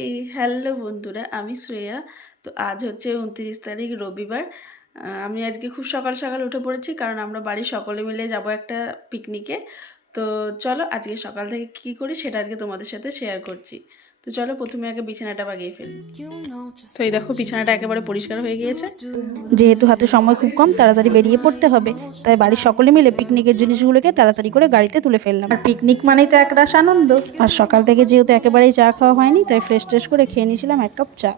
এই হ্যালো বন্ধুরা, আমি শ্রেয়া। তো আজ হচ্ছে 29 তারিখ, রবিবার। আমি আজকে খুব সকাল সকাল উঠে পড়েছি, কারণ আমরা বাড়ির সকলে মিলে যাব একটা পিকনিকে। তো চলো আজকে সকাল থেকে কী করি সেটা আজকে তোমাদের সাথে শেয়ার করছি। তো চলো প্রথমে আগে বিছানাটা বাগিয়ে ফেলি। তো এই দেখো, বিছানাটা একেবারে পরিষ্কার হয়ে গিয়েছে। যেহেতু হাতে সময় খুব কম, তাড়াতাড়ি বেরিয়ে পড়তে হবে, তাই বাড়ির সকলে মিলে পিকনিকের জিনিসগুলোকে তাড়াতাড়ি করে গাড়িতে তুলে ফেললাম। আর পিকনিক মানেই তো একরাশ আনন্দ। আর সকাল থেকে যেহেতু একেবারেই চা খাওয়া হয়নি, তাই ফ্রেশ ট্রেশ করে খেয়ে নিয়েছিলাম এক কাপ চা।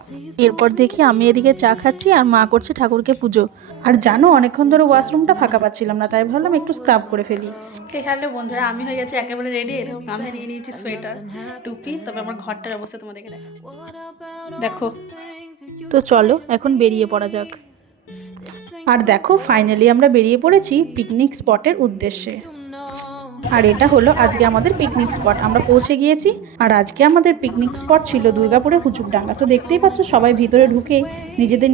এরপর দেখি আমি এদিকে চা খাচ্ছি আর মা করছে ঠাকুরকে পুজো। আর জানো, অনেকক্ষণ ধরে ওয়াশরুমটা ফাঁকা পাচ্ছিলাম না, তাই ভাবলাম একটু স্ক্রাব করে ফেলি। হ্যালো বন্ধুরা, আমি হয়ে গেছি একেবারে রেডি। এরকম কাঁধে নিয়ে নিয়েছি সোয়েটার, টুপি। তবে আমার ঘরটার অবস্থা তোমাদেরকে দেখো। তো চলো এখন বেরিয়ে পড়া যাক। আর দেখো, ফাইনালি আমরা বেরিয়ে পড়েছি পিকনিক স্পটের উদ্দেশ্যে। আর এটা হলো আজকে আমাদের পিকনিক স্পট, আমরা পৌঁছে গিয়েছি। আর আজকে আমাদের পিকনিক স্পট ছিল দুর্গাপুরের হুচুকডাঙ্গা। তো দেখতেই পাচ্ছ, সবাই ভিতরে ঢুকে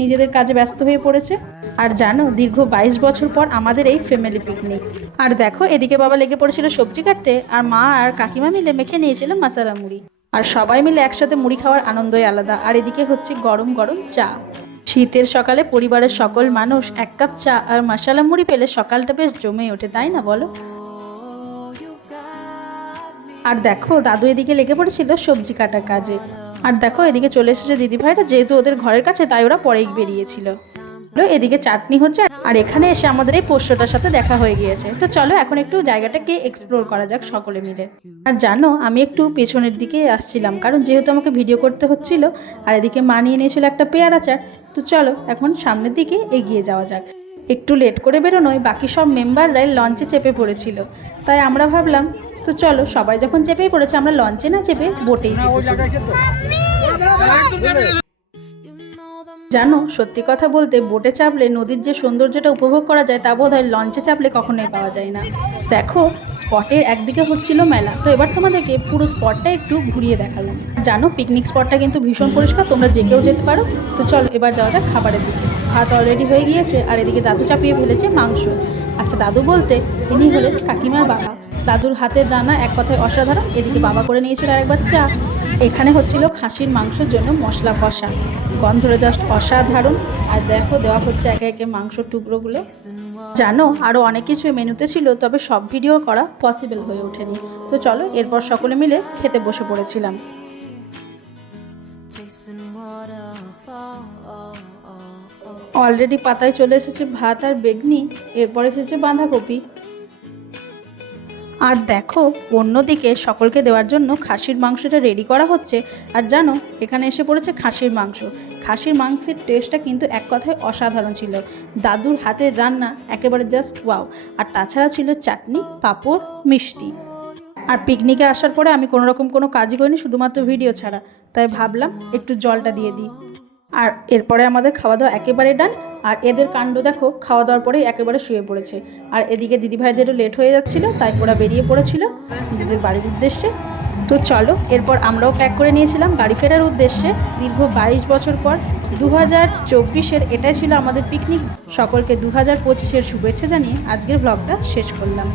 নিজেদের কাজে ব্যস্ত হয়ে পড়েছে। আর জানো, দীর্ঘ 22 বছর পর আমাদের এই ফ্যামিলি পিকনিক। আর দেখো, এদিকে বাবা লেগে পড়েছিল সবজি কাটতে, আর মা আর কাকিমা মিলে মেখে নিয়েছিল মশলা মুড়ি। আর সবাই মিলে একসাথে মুড়ি খাওয়ার আনন্দই আলাদা। আর এদিকে হচ্ছে গরম গরম চা। শীতের সকালে পরিবারের সকল মানুষ এক কাপ চা আর মশলা মুড়ি পেলে সকালটা বেশ জমে ওঠে, তাই না বলো? আর দেখো, দাদু এদিকে লেগে পড়েছিল সবজি কাটার কাজে। আর দেখো, এদিকে চলে এসেছে দিদি ভাইরা, যেহেতু ওদের ঘরের কাছে তাই ওরা পরেই বেরিয়েছিল। এদিকে চাটনি হচ্ছে, আর এখানে এসে আমাদের এই পোষ্যটার সাথে দেখা হয়ে গিয়েছে। তো চলো এখন একটু জায়গাটাকে এক্সপ্লোর করা যাক সকলে মিলে। আর জানো, আমি একটু পেছনের দিকে আসছিলাম, কারণ যেহেতু আমাকে ভিডিও করতে হচ্ছিল। আর এদিকে মা নিয়ে নিয়েছিল একটা পেয়ারা চাট। তো চলো এখন সামনের দিকে এগিয়ে যাওয়া যাক। একটু লেট করে বেরোনোয় বাকি সব মেম্বাররাই লঞ্চে চেপে পড়েছিল, তাই আমরা ভাবলাম তো চলো সবাই যখন চেপেই পড়েছে, আমরা লঞ্চে না চেপে বোটেই চেপে। জানো, সত্যি কথা বলতে বোটে চাপলে নদীর যে সৌন্দর্যটা উপভোগ করা যায়, তা বোধ হয় লঞ্চে চাপলে কখনোই পাওয়া যায় না। দেখো, স্পটের একদিকে হচ্ছিল মেলা, তো এবার তোমাদেরকে পুরো স্পটটা একটু ঘুরিয়ে দেখালাম। জানো, পিকনিক স্পটটা কিন্তু ভীষণ পরিষ্কার, তোমরা যে কেউ যেতে পারো। তো চলো এবার যাওয়া যাক খাবারের দিকে। ভাত অলরেডি হয়ে গিয়েছে, আর এদিকে দাদু চাপিয়ে ফেলেছে মাংস। আচ্ছা, দাদু বলতে ইনি হলেন কাকিমার বাবা। দাদুর হাতের রান্না এক কথায় অসাধারণ। এদিকে বাবা করে নিয়েছিল আরেকবার চা। এখানে হচ্ছিল খাসির মাংসের জন্য মশলা কষা, গন্ধটা জাস্ট অসাধারণ। আর দেখো, দেওয়া হচ্ছে একে একে মাংসর টুকরোগুলো। জানো, আরও অনেক কিছু মেনুতে ছিল, তবে সব ভিডিও করা পসিবল হয়ে ওঠেনি। তো চলো এরপর সকলে মিলে খেতে বসে পড়েছিলাম। অলরেডি পাতায় চলে এসেছে ভাত আর বেগনি, এরপর এসেছে বাঁধাকপি। আর দেখো, অন্যদিকে সকলকে দেওয়ার জন্য খাসির মাংসটা রেডি করা হচ্ছে। আর জানো, এখানে এসে পড়েছে খাসির মাংস। খাসির মাংসের টেস্টটা কিন্তু এক কথায় অসাধারণ ছিল। দাদুর হাতের রান্না একেবারে জাস্ট ওয়াও। আর তাছাড়া ছিল চাটনি, পাঁপড়, মিষ্টি। আর পিকনিকে আসার পরে আমি কোনো কাজই করিনি, শুধুমাত্র ভিডিও ছাড়া। তাই ভাবলাম একটু জলটা দিয়ে দিই। আর এরপরে আমাদের খাওয়া দাওয়া একেবারে ডান। আর এদের কাণ্ড দেখো, খাওয়া দাওয়ার পরেই একেবারে শুয়ে পড়েছে। আর এদিকে দিদিভাইদেরও লেট হয়ে যাচ্ছিল, তাই ওরা বেরিয়ে পড়েছিল নিজেদের বাড়ির উদ্দেশ্যে। তো চলো এরপর আমরাও প্যাক করে নিয়েছিলাম বাড়ি ফেরার উদ্দেশ্যে। দীর্ঘ 22 বছর পর 2024-এর এটাই ছিল আমাদের পিকনিক। সকলকে 2025-এর শুভেচ্ছা জানিয়ে আজকের ব্লগটা শেষ করলাম।